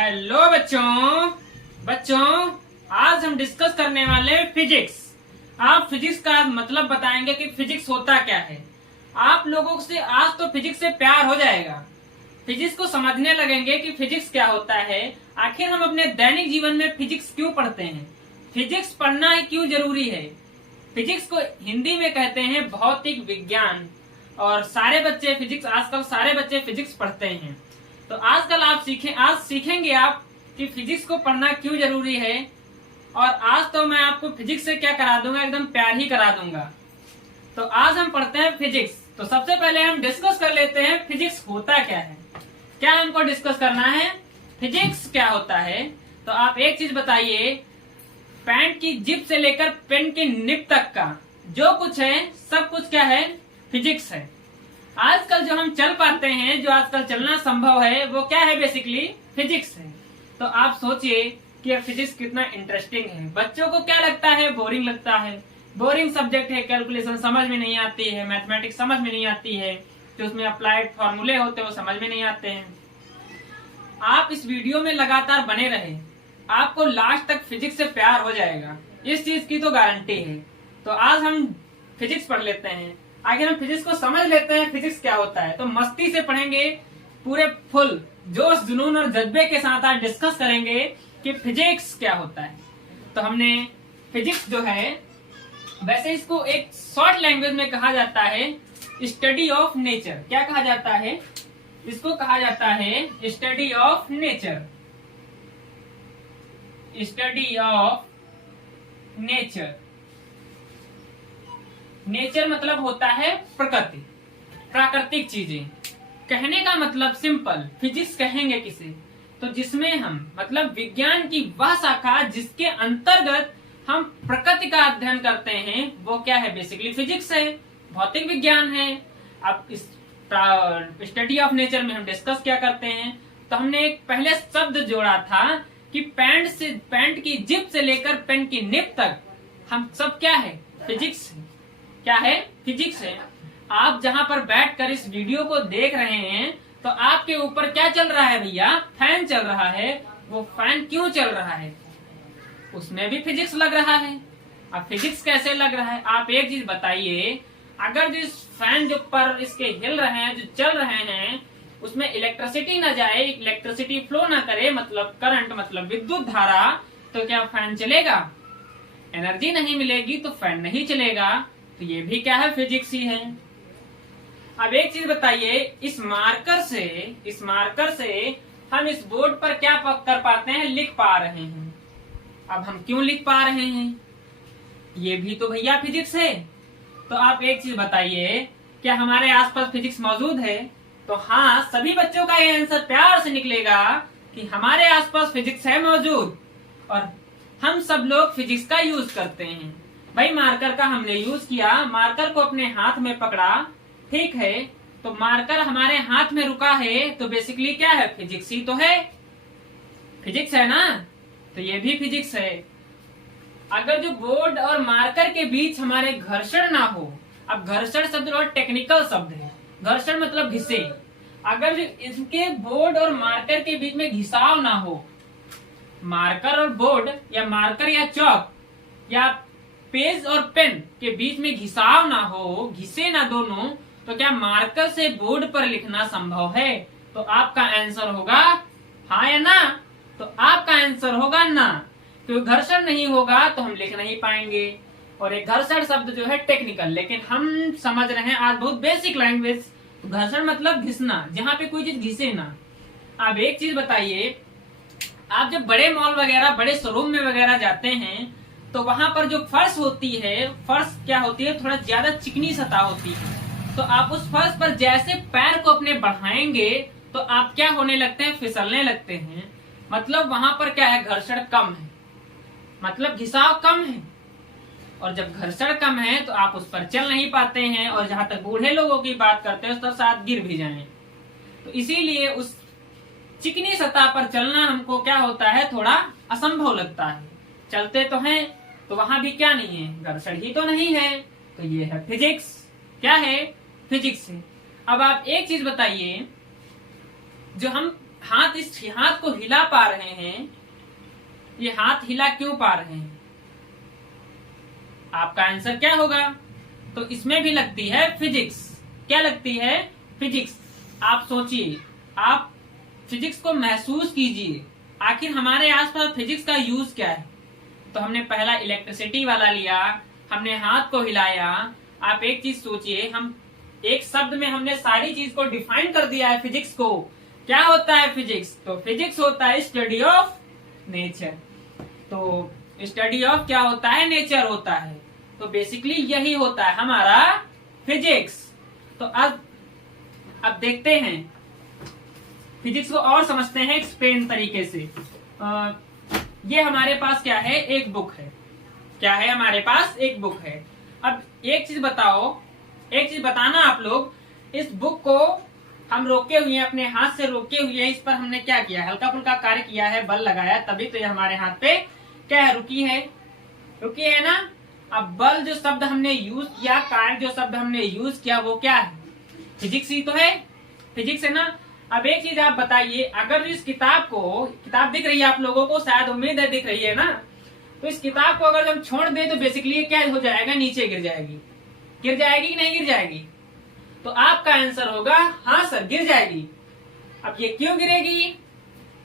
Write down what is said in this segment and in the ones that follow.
Hello बच्चों आज हम डिस्कस करने वाले हैं फिजिक्स। आप फिजिक्स का मतलब बताएंगे कि फिजिक्स होता क्या है। आप लोगों से आज तो फिजिक्स से प्यार हो जाएगा, फिजिक्स को समझने लगेंगे कि फिजिक्स क्या होता है। आखिर हम अपने दैनिक जीवन में फिजिक्स क्यों पढ़ते हैं, फिजिक्स पढ़ना ही क्यों जरूरी है। फिजिक्स को हिंदी में कहते हैं भौतिक विज्ञान, और आजकल सारे बच्चे फिजिक्स पढ़ते हैं। तो आज सीखेंगे आप कि फिजिक्स को पढ़ना क्यों जरूरी है। और आज तो मैं आपको फिजिक्स से क्या करा दूंगा, एकदम प्यार ही करा दूंगा। तो आज हम पढ़ते हैं फिजिक्स। तो सबसे पहले हम डिस्कस कर लेते हैं फिजिक्स होता क्या है। क्या हमको डिस्कस करना है, फिजिक्स क्या होता है। तो आप एक चीज बताइए, पैंट की जिप से लेकर पेन की निब तक का जो कुछ है सब कुछ क्या है, फिजिक्स है। आजकल जो हम चल पाते हैं, जो आजकल चलना संभव है, वो क्या है, बेसिकली फिजिक्स है। तो आप सोचिए कि फिजिक्स कितना इंटरेस्टिंग है। बच्चों को क्या लगता है, बोरिंग लगता है, बोरिंग सब्जेक्ट है, कैलकुलेशन समझ में नहीं आती है, मैथमेटिक्स समझ में नहीं आती है, जो उसमें अप्लाइड फॉर्मूले होते हैं वो समझ में नहीं आते हैं। आप इस वीडियो में लगातार बने रहे, आपको लास्ट तक फिजिक्स से प्यार हो जाएगा, इस चीज की तो गारंटी है। तो आज हम फिजिक्स पढ़ लेते हैं, आगे हम फिजिक्स को समझ लेते हैं फिजिक्स क्या होता है। तो मस्ती से पढ़ेंगे, पूरे फुल जोश जुनून और जज्बे के साथ आज डिस्कस करेंगे कि फिजिक्स क्या होता है। तो हमने फिजिक्स जो है, वैसे इसको एक शॉर्ट लैंग्वेज में कहा जाता है स्टडी ऑफ नेचर। क्या कहा जाता है, इसको कहा जाता है study of nature. Study of nature, nature मतलब होता है प्रकृति, प्राकृतिक चीजें। कहने का मतलब सिंपल, फिजिक्स कहेंगे किसे, तो जिसमें हम मतलब विज्ञान की वह शाखा जिसके अंतर्गत हम प्रकृति का अध्ययन करते हैं, वो क्या है, बेसिकली फिजिक्स है, भौतिक विज्ञान है। अब इस स्टडी ऑफ नेचर में हम डिस्कस क्या करते हैं, तो हमने एक पहले शब्द जोड़ा था कि पैंट की जिप से लेकर पेन की निब तक हम सब क्या है, फिजिक्स है। क्या है, फिजिक्स है। आप जहां पर बैठकर इस वीडियो को देख रहे हैं, तो आपके ऊपर क्या चल रहा है भैया, फैन चल रहा है। वो फैन क्यों चल रहा है, उसमें भी फिजिक्स लग रहा है। अब फिजिक्स कैसे लग रहा है, आप एक चीज बताइए, अगर जो इस फैन जो पर इसके हिल रहे हैं, जो चल रहे हैं, उसमें इलेक्ट्रिसिटी ना जाए, इलेक्ट्रिसिटी फ्लो ना करे, मतलब करंट मतलब विद्युत धारा, तो क्या फैन चलेगा। एनर्जी नहीं मिलेगी तो फैन नहीं चलेगा। तो ये भी क्या है, फिजिक्स ही है। अब एक चीज बताइए, इस मार्कर से हम इस बोर्ड पर क्या कर पाते हैं, लिख पा रहे हैं। अब हम क्यों लिख पा रहे हैं, ये भी तो भैया फिजिक्स है। तो आप एक चीज बताइए, क्या हमारे आसपास फिजिक्स मौजूद है। तो हाँ, सभी बच्चों का ये आंसर प्यार से निकलेगा कि हमारे आसपास फिजिक्स है मौजूद, और हम सब लोग फिजिक्स का यूज करते हैं। भाई मार्कर का हमने यूज किया, मार्कर को अपने हाथ में पकड़ा, ठीक है, तो मार्कर हमारे हाथ में रुका है, तो बेसिकली क्या है, फिजिक्स ही तो है, फिजिक्स है ना। तो ये भी फिजिक्स है। अगर जो बोर्ड और मार्कर के बीच हमारे घर्षण ना हो, अब घर्षण शब्द और टेक्निकल शब्द है, घर्षण मतलब घिसे। अगर जो इनके बोर्ड और मार्कर के बीच में घिसाव ना हो, मार्कर और बोर्ड या मार्कर या चौक या पेज और पेन के बीच में घिसाव ना हो, घिसे ना दोनों, तो क्या मार्कर से बोर्ड पर लिखना संभव है। तो आपका आंसर होगा हाँ या ना। तो आपका आंसर होगा ना, क्योंकि घर्षण नहीं होगा तो हम लिख नहीं पाएंगे। और एक घर्षण शब्द जो है टेक्निकल, लेकिन हम समझ रहे हैं आज बहुत बेसिक लैंग्वेज। तो घर्षण मतलब घिसना, जहां पे कोई चीज घिसे ना। अब एक चीज बताइए, आप जब बड़े मॉल वगैरह, बड़े शोरूम में वगैरह जाते हैं, तो वहां पर जो फर्श होती है, फर्श क्या होती है, थोड़ा ज्यादा चिकनी सतह होती है। तो आप उस फर्श पर जैसे पैर को अपने बढ़ाएंगे, तो आप क्या होने लगते हैं, फिसलने लगते हैं। मतलब वहां पर क्या है, घर्षण कम है, मतलब घिसाव कम है। और जब घर्षण कम है तो आप उस पर चल नहीं पाते हैं, और जहां तक बूढ़े लोगों की बात करते हैं, उस पर साथ गिर भी जाएं। तो इसीलिए उस चिकनी सतह पर चलना हमको क्या होता है, थोड़ा असंभव लगता है। चलते तो हैं, तो वहां भी क्या नहीं है, घर्षण ही तो नहीं है। तो ये है फिजिक्स। क्या है, फिजिक्स है। अब आप एक चीज बताइए, जो हम इस हाथ को हिला पा रहे हैं, ये हाथ हिला क्यों पा रहे हैं? आपका आंसर क्या होगा? तो इसमें भी लगती है फिजिक्स। क्या लगती है? फिजिक्स। आप सोचिए, आप फिजिक्स को महसूस कीजिए, आखिर हमारे आसपास फिजिक्स का यूज क्या है? तो हमने पहला इलेक्ट्रिसिटी वाला लिया, हमने हाथ को हिलाया। आप एक चीज सोचिए, हम एक शब्द में हमने सारी चीज को डिफाइन कर दिया है फिजिक्स को। क्या होता है फिजिक्स? तो फिजिक्स होता है स्टडी ऑफ नेचर। तो स्टडी ऑफ क्या होता है? नेचर होता है। तो बेसिकली यही होता है हमारा फिजिक्स। तो अब देखते हैं फिजिक्स को और समझते हैं एक्सप्लेन तरीके से। ये हमारे पास क्या है? एक बुक है। क्या है हमारे पास? एक बुक है। अब एक चीज बताओ, एक चीज बताना आप लोग, इस बुक को हम रोके हुए हैं, अपने हाथ से रोके हुए हैं। इस पर हमने क्या किया? हल्का फुल्का कार्य किया है, बल लगाया, तभी तो ये हमारे हाथ पे क्या है? रुकी है। रुकी है ना? अब बल जो शब्द हमने यूज किया, कार्य जो शब्द हमने यूज किया, वो क्या है? फिजिक्स ही तो है। फिजिक्स है ना? अब एक चीज आप बताइए, अगर इस किताब को, किताब दिख रही है आप लोगों को, शायद उम्मीद है दिख रही है ना? तो इस किताब को अगर हम छोड़ दें तो बेसिकली ये क्या हो जाएगा? नीचे गिर जाएगी। गिर जाएगी कि नहीं गिर जाएगी? तो आपका आंसर होगा हाँ सर, गिर जाएगी। अब ये क्यों गिरेगी?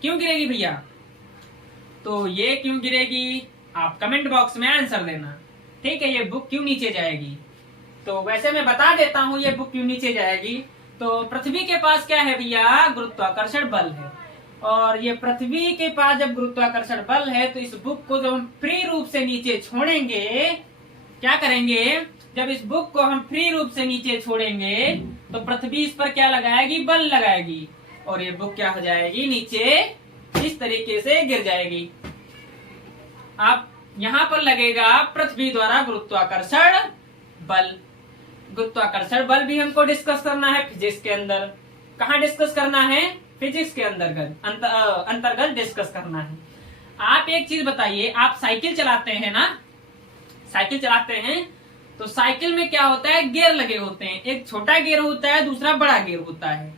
क्यों गिरेगी भैया? तो ये क्यों गिरेगी, आप कमेंट बॉक्स में आंसर देना। ठीक है, ये बुक क्यों नीचे जाएगी? तो वैसे मैं बता देता हूँ ये बुक क्यों नीचे जाएगी। तो पृथ्वी के पास क्या है भैया? गुरुत्वाकर्षण बल है। और ये पृथ्वी के पास जब गुरुत्वाकर्षण बल है, तो इस बुक को जब हम फ्री रूप से नीचे छोड़ेंगे, क्या करेंगे? जब इस बुक को हम फ्री रूप से नीचे छोड़ेंगे तो पृथ्वी इस पर क्या लगाएगी? बल लगाएगी, और ये बुक क्या हो जाएगी? नीचे इस तरीके से गिर जाएगी। अब यहाँ पर लगेगा पृथ्वी द्वारा गुरुत्वाकर्षण बल। गुरुत्वाकर्षण बल भी हमको डिस्कस करना है फिजिक्स के अंदर। कहाँ डिस्कस करना है? फिजिक्स के अंतर्गत डिस्कस करना है। आप एक चीज बताइए, आप साइकिल चलाते हैं ना? साइकिल चलाते हैं तो साइकिल में क्या होता है? गियर लगे होते हैं। एक छोटा गियर होता है, दूसरा बड़ा गियर होता है।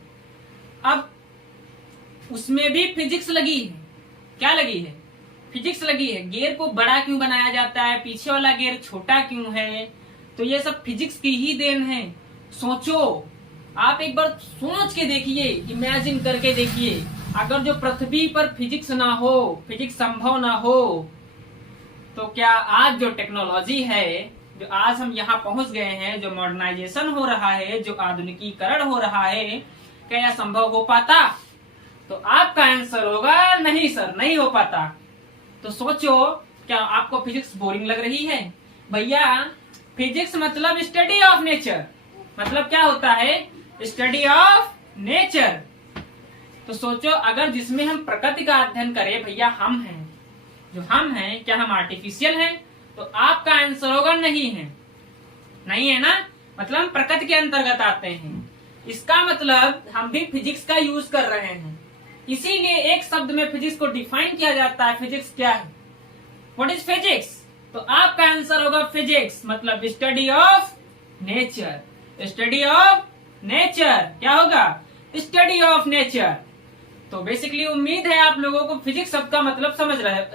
अब उसमें भी फिजिक्स लगी है। क्या लगी है? फिजिक्स लगी है। गियर को बड़ा क्यों बनाया जाता है? पीछे वाला गियर छोटा क्यों है? तो ये सब फिजिक्स की ही देन है। सोचो, आप एक बार सोच के देखिए, इमेजिन करके देखिए, अगर जो पृथ्वी पर फिजिक्स ना हो, फिजिक्स संभव ना हो, तो क्या आज जो टेक्नोलॉजी है, जो आज हम यहाँ पहुंच गए हैं, जो मॉडर्नाइजेशन हो रहा है, जो आधुनिकीकरण हो रहा है, क्या यह संभव हो पाता? तो आपका आंसर होगा नहीं सर, नहीं हो पाता। तो सोचो, क्या आपको फिजिक्स बोरिंग लग रही है? भैया फिजिक्स मतलब स्टडी ऑफ नेचर। मतलब क्या होता है? Study of nature. तो सोचो, अगर जिसमें हम प्रकृति का अध्ययन करें, भैया हम हैं, जो हम हैं, क्या हम आर्टिफिशियल हैं? तो आपका आंसर होगा नहीं है। नहीं है ना? मतलब हम प्रकृति के अंतर्गत आते हैं। इसका मतलब हम भी फिजिक्स का यूज कर रहे हैं। इसीलिए एक शब्द में फिजिक्स को डिफाइन किया जाता है। फिजिक्स क्या है? What is physics? तो आपका आंसर होगा फिजिक्स मतलब study of nature. Study of nature क्या होगा? Study of nature. तो बेसिकली उम्मीद है आप लोगों को फिजिक्स शब्द का मतलब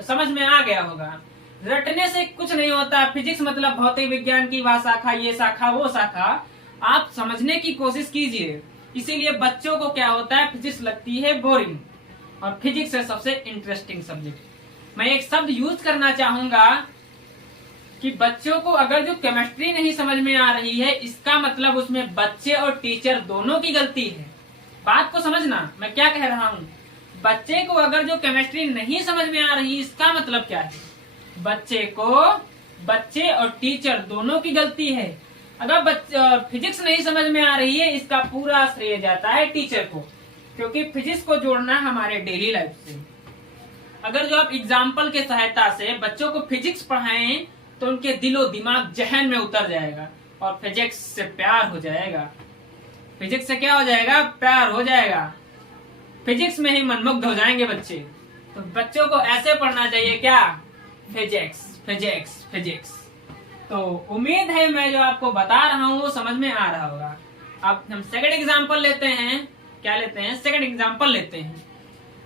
समझ में आ गया होगा। रटने से कुछ नहीं होता। फिजिक्स मतलब भौतिक विज्ञान की वह शाखा, ये शाखा, वो शाखा। आप समझने की कोशिश कीजिए। इसीलिए बच्चों को क्या होता है, फिजिक्स लगती है बोरिंग, और फिजिक्स है सबसे इंटरेस्टिंग सब्जेक्ट। मैं एक शब्द यूज करना चाहूंगा कि बच्चों को अगर जो केमिस्ट्री नहीं समझ में आ रही है, इसका मतलब उसमें बच्चे और टीचर दोनों की गलती है। बात को समझना मैं क्या कह रहा हूँ। बच्चे को अगर जो केमिस्ट्री नहीं समझ में आ रही, इसका मतलब क्या है? बच्चे और टीचर दोनों की गलती है। अगर फिजिक्स नहीं समझ में आ रही है, इसका पूरा श्रेय जाता है टीचर को, क्योंकि फिजिक्स को जोड़ना हमारे डेली लाइफ से। अगर जो आप एग्जाम्पल के सहायता से बच्चों को फिजिक्स पढ़ाएं तो उनके दिलो दिमाग जहन में उतर जाएगा और फिजिक्स से प्यार हो जाएगा। फिजिक्स से क्या हो जाएगा? प्यार हो जाएगा। फिजिक्स में ही मनमुग्ध हो जाएंगे बच्चे। तो बच्चों को ऐसे पढ़ना चाहिए क्या? Physics physics physics. तो उम्मीद है मैं जो आपको बता रहा हूँ वो समझ में आ रहा होगा। अब हम सेकंड एग्जांपल लेते हैं। क्या लेते हैं? सेकंड एग्जांपल लेते हैं।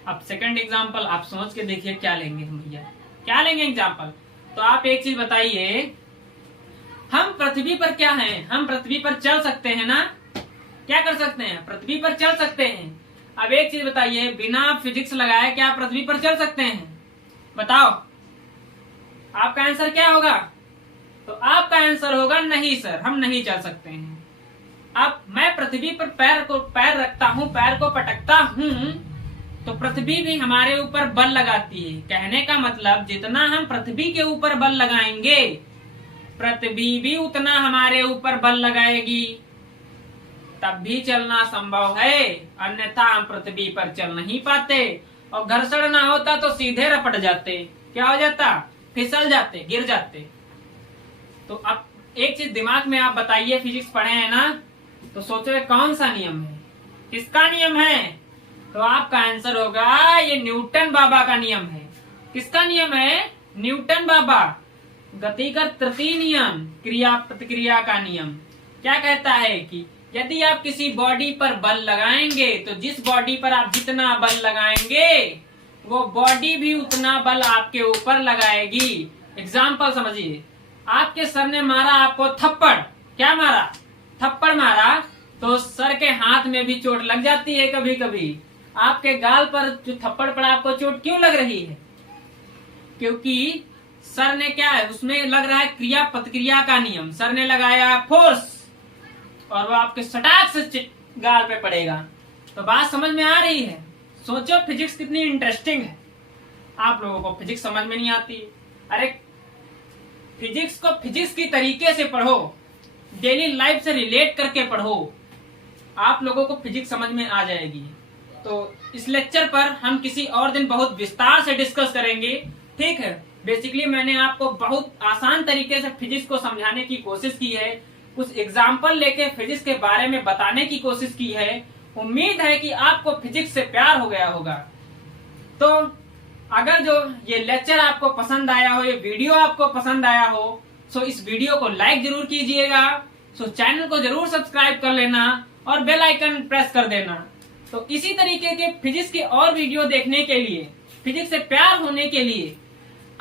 अब सेकंड एग्जाम्पल आप सोच के देखिए क्या लेंगे हम भैया, क्या लेंगे एग्जाम्पल। तो आप एक चीज बताइए, हम पृथ्वी पर क्या हैं, हम पृथ्वी पर चल सकते हैं ना, क्या कर सकते हैं, पृथ्वी पर चल सकते हैं। अब एक चीज बताइए, बिना फिजिक्स लगाए क्या पृथ्वी पर चल सकते हैं, बताओ आपका आंसर क्या होगा। तो आपका आंसर होगा नहीं सर, हम नहीं चल सकते हैं। अब मैं पृथ्वी पर पैर रखता हूँ, पैर को पटकता हूँ, तो पृथ्वी भी हमारे ऊपर बल लगाती है। कहने का मतलब जितना हम पृथ्वी के ऊपर बल लगाएंगे, पृथ्वी भी उतना हमारे ऊपर बल लगाएगी, तब भी चलना संभव है, अन्यथा हम पृथ्वी पर चल नहीं पाते। और घर्षण ना होता तो सीधे रपट जाते, क्या हो जाता, फिसल जाते, गिर जाते। तो अब एक चीज दिमाग में आप बताइए, फिजिक्स पढ़े हैं ना, तो सोचो कौन सा नियम है, किसका नियम है। तो आपका आंसर होगा ये न्यूटन बाबा का नियम है। किसका नियम है, न्यूटन बाबा, गति का तृतीय नियम, क्रिया प्रतिक्रिया का नियम। क्या कहता है कि यदि आप किसी बॉडी पर बल लगाएंगे तो जिस बॉडी पर आप जितना बल लगाएंगे वो बॉडी भी उतना बल आपके ऊपर लगाएगी। एग्जाम्पल समझिए, आपके सर ने मारा आपको थप्पड़, क्या मारा, थप्पड़ मारा, तो सर के हाथ में भी चोट लग जाती है कभी कभी। आपके गाल पर जो थप्पड़ पड़ा आपको चोट क्यों लग रही है, क्योंकि सर ने क्या है, उसमें लग रहा है क्रिया प्रतिक्रिया का नियम। सर ने लगाया फोर्स और वो आपके सटाक से गाल पे पड़ेगा। तो बात समझ में आ रही है। सोचो फिजिक्स कितनी इंटरेस्टिंग है। आप लोगों को फिजिक्स समझ में नहीं आती, अरे फिजिक्स को फिजिक्स की तरीके से पढ़ो, डेली लाइफ से रिलेट करके पढ़ो, आप लोगों को फिजिक्स समझ में आ जाएगी। तो इस लेक्चर पर हम किसी और दिन बहुत विस्तार से डिस्कस करेंगे, ठीक है। बेसिकली मैंने आपको बहुत आसान तरीके से फिजिक्स को समझाने की कोशिश की है, कुछ एग्जाम्पल लेके फिजिक्स के बारे में बताने की कोशिश की है। उम्मीद है कि आपको फिजिक्स से प्यार हो गया होगा। तो अगर जो ये लेक्चर आपको पसंद आया हो, ये वीडियो आपको पसंद आया हो, सो इस वीडियो को लाइक जरूर कीजिएगा, सो चैनल को जरूर सब्सक्राइब कर लेना और बेल आइकन प्रेस कर देना। तो इसी तरीके के फिजिक्स के और वीडियो देखने के लिए, फिजिक्स से प्यार होने के लिए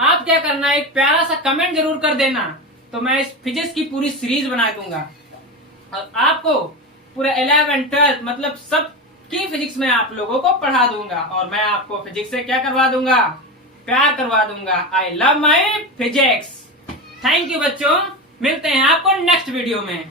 आप क्या करना, एक प्यारा सा कमेंट जरूर कर देना, तो मैं इस फिजिक्स की पूरी सीरीज बना दूंगा और आपको पूरे 11th 12th मतलब सब की फिजिक्स में आप लोगों को पढ़ा दूंगा। और मैं आपको फिजिक्स से क्या करवा दूंगा, प्यार करवा दूंगा। I love my physics. Thank you बच्चों, मिलते हैं आपको नेक्स्ट वीडियो में।